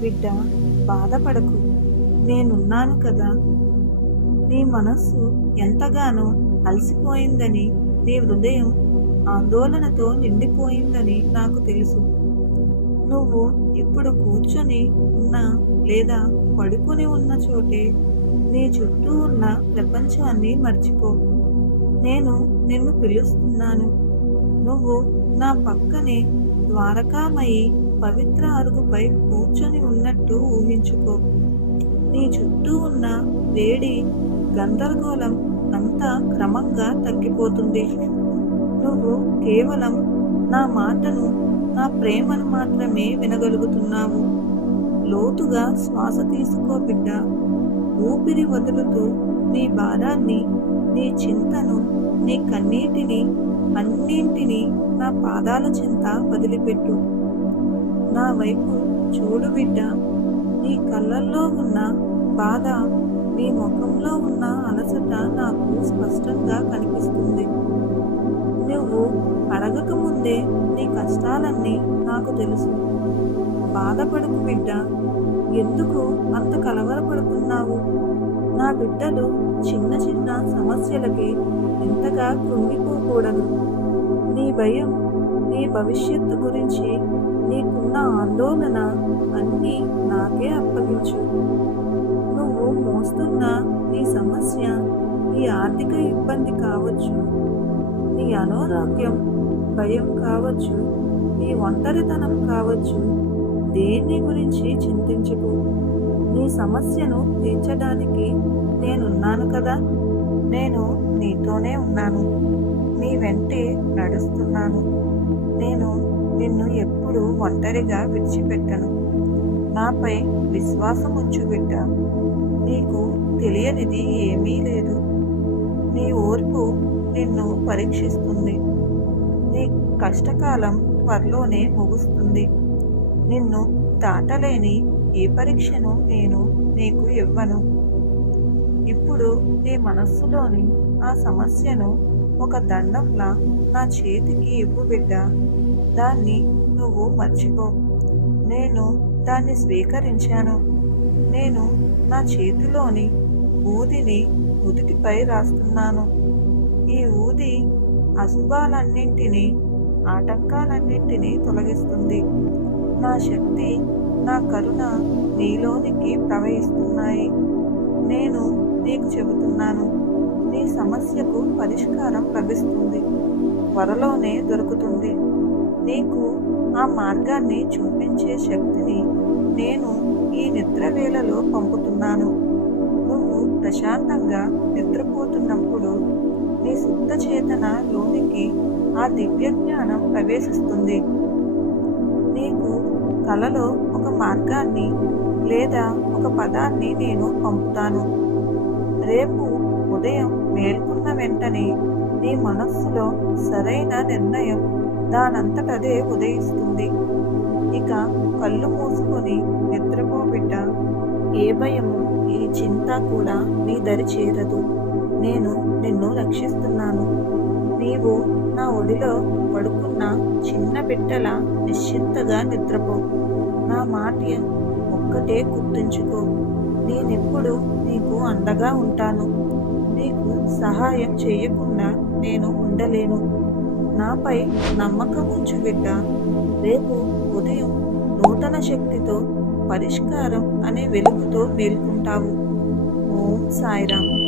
బిడ్డ బాధపడకు. నేనున్నాను కదా. నీ మనస్సు ఎంతగానో అలసిపోయిందని నీ హృదయం ఆందోళనతో నిండిపోయిందని నాకు తెలుసు. నువ్వు ఇప్పుడు కూర్చొని ఉన్న లేదా పడుకొని ఉన్న చోటే నీ చుట్టూ ఉన్న ప్రపంచాన్ని మర్చిపో. నేను నిన్ను పిలుస్తున్నాను. నువ్వు నా పక్కనే ద్వారకామయి పవిత్ర అరుగుపై కూర్చొని ఉన్నట్టు ఊహించుకో. నీ చుట్టూ ఉన్న వేడి గందరగోళం అంతా క్రమంగా తగ్గిపోతుంది. నువ్వు కేవలం నా మాటను నా ప్రేమను మాత్రమే వినగలుగుతున్నావు. లోతుగా శ్వాస తీసుకో బిడ్డ. ఊపిరి వదులుతూ నీ భారాన్ని నీ చింతను నీ కన్నీటిని అన్నింటినీ నా పాదాల చింత వదిలిపెట్టు. నా వైపు చూడు బిడ్డ నీ కళ్ళల్లో ఉన్న బాధ నీ ముఖంలో ఉన్న అలసట నాకు స్పష్టంగా కనిపిస్తుంది. నువ్వు అడగక ముందే నీ కష్టాలన్నీ నాకు తెలుసు. బాధపడకు బిడ్డ ఎందుకు అంత కలవరపడుతున్నావు? నా బిడ్డలు చిన్న చిన్న సమస్యలకి ఇంతగా కృంగిపోకూడదు. నీ భయం నీ భవిష్యత్తు గురించి నీకున్న ఆందోళన అన్నీ నాకే అప్పగించు. నువ్వు మోస్తున్న నీ సమస్య నీ ఆర్థిక ఇబ్బంది కావచ్చు. నీ అనారోగ్యం భయం కావచ్చు. నీ ఒంటరితనం కావచ్చు. దేన్ని గురించి చింతించకు. నీ సమస్యను తీర్చడానికి నేనున్నాను కదా. నేను నీతోనే ఉన్నాను. నీ వెంటే నడుస్తున్నాను. నేను నిన్ను ఎప్పుడూ ఒంటరిగా విడిచిపెట్టను. నాపై విశ్వాసం ఉంచు బిడ్డ. నీకు తెలియనిది ఏమీ లేదు. నీ ఓర్పు నిన్ను పరీక్షిస్తుంది. నీ కష్టకాలం త్వరలోనే ముగుస్తుంది. నిన్ను దాటలేని ఏ పరీక్షను నేను నీకు ఇవ్వను. ఇప్పుడు నీ మనస్సులోని ఆ సమస్యను ఒక దండంలా నా చేతికి ఇవ్వు బిడ్డ. దాన్ని నువ్వు మర్చిపో. నేను దాన్ని స్వీకరించాను. నేను నా చేతిలోని ఊదిని ఉదిటిపై రాస్తున్నాను. ఈ ఊది అశుభాలన్నింటినీ ఆటంకాలన్నింటినీ తొలగిస్తుంది. నా శక్తి నా కరుణ నీలోనికి ప్రవహిస్తున్నాయి. నేను నీకు చెబుతున్నాను నీ సమస్యకు పరిష్కారం లభిస్తుంది. త్వరలోనే దొరుకుతుంది. నీకు ఆ మార్గాన్ని చూపించే శక్తిని నేను ఈ నిద్ర వేళలో పంపుతున్నాను. నువ్వు ప్రశాంతంగా నిద్రపోతున్నప్పుడు నీ శుద్ధ చేతన లోనికి ఆ దివ్య జ్ఞానం ప్రవేశిస్తుంది. నీకు కలలో ఒక మార్గాన్ని లేదా ఒక పదాన్ని నేను పంపుతాను. రేపు ఉదయం మేల్కొన్న వెంటనే నీ మనస్సులో సరైన నిర్ణయం దానంతటదే ఉదయిస్తుంది. ఇక కళ్ళు మూసుకొని నిద్రపో బిడ్డ ఏ భయము ఏ చింత కూడా నీ దరి చేరదు. నేను నిన్ను రక్షిస్తున్నాను. నీవు నా ఒడిలో పడుకున్న చిన్న బిడ్డల నిశ్చింతగా నిద్రపో. నా మాట ఒక్కటే గుర్తుంచుకో. నేనెప్పుడు నీకు అండగా ఉంటాను. నీకు సహాయం చేయకుండా నేను ఉండలేను. నాపై నమ్మకం ఉంచు బిడ్డ. రేపు ఉదయం నూతన శక్తితో పరిష్కారం అనే వెలుగుతో మేల్కొంటావు. ఓం సాయిరామ్.